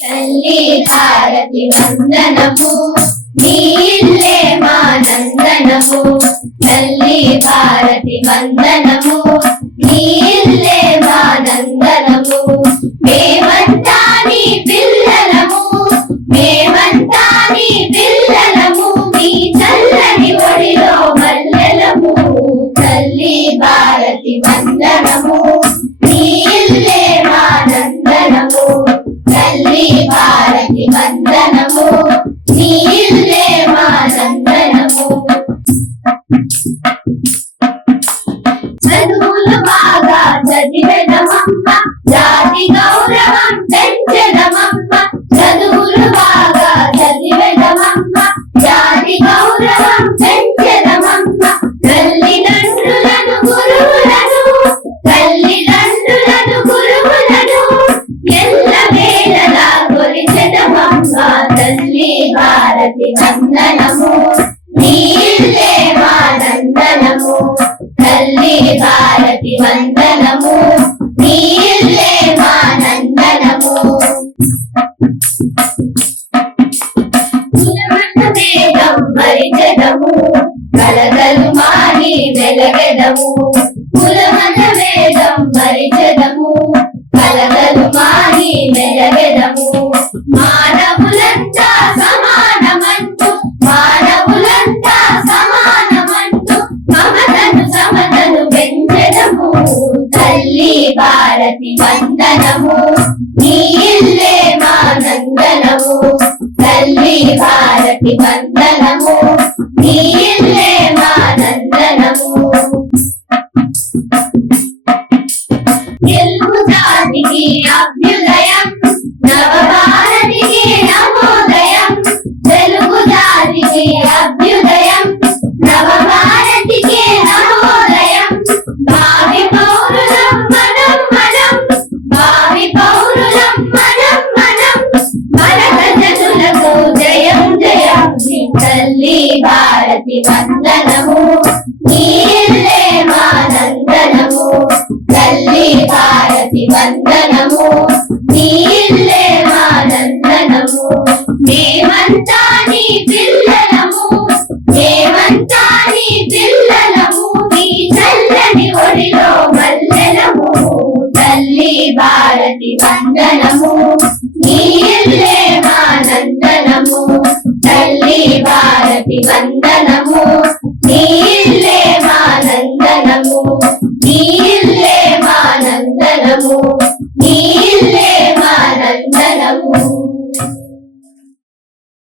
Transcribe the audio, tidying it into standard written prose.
తల్లి భారతి వందనము, నీ ఇల్లే మా నందనము. తల్లి భారతి వందనము, నీ ఇల్లే మా నందనము. మేమంతా నీ పిల్లలము, మేమంతా నీ పిల్లలము, నీ చల్లని ఒడిలో మల్లెలము. తల్లి భారతి వందనము, నీ ఇల్లే మా నందనము. తల్లి భారతి వందనము, నీ ఇల్లే మా నందనము. చదువులు బాగా చదివెదమమ్మ, జాతి గౌరవం పెంచెదమమ్మ. చదువులు బాగా చదివెదమమ్మ, జాతి గౌరవం పెంచెదమమ్మ. తల్లిదండ్రులను గురువులను, తల్లిదండ్రులను గురువులను ఎల్లవేళలా కొలిచెదమమ్మ. తల్లి భారతి వందనము, నీ ఇల్లే మా నందనము. తల్లి భారతి వందనము, నీ ఇల్లే మా నందనము. కులమత భేదం మరిచెదము, కలగలు మాని వెలగెదము. కులమత భేదం మరిచెదము, కలగలు మాని వెలగెదము. మానవులంతా సమానమంటూ, మానవులంతా సమానమంటూ మమతను సమతను పెంచెదము. తల్లి భారతి వందనము, నీ ఇల్లే మా నందనము. తల్లి భారతి వందనము, నీ ఇల్లే మా నందనము. తెలుగు జాతికి అభ్యుదయం, నవభారతికి నవోదయం. తెలుగు జాతికి అభ్యుదయం, నవభారతికి నవోదయం. భావి పౌరులం మనం మనం, భావి పౌరులం మనం మనం. భరత జనులకు జయం జయం. తల్లి భారతి వందనము, నీ ఇల్లే మా నందనము. తల్లి భారతి వందనము,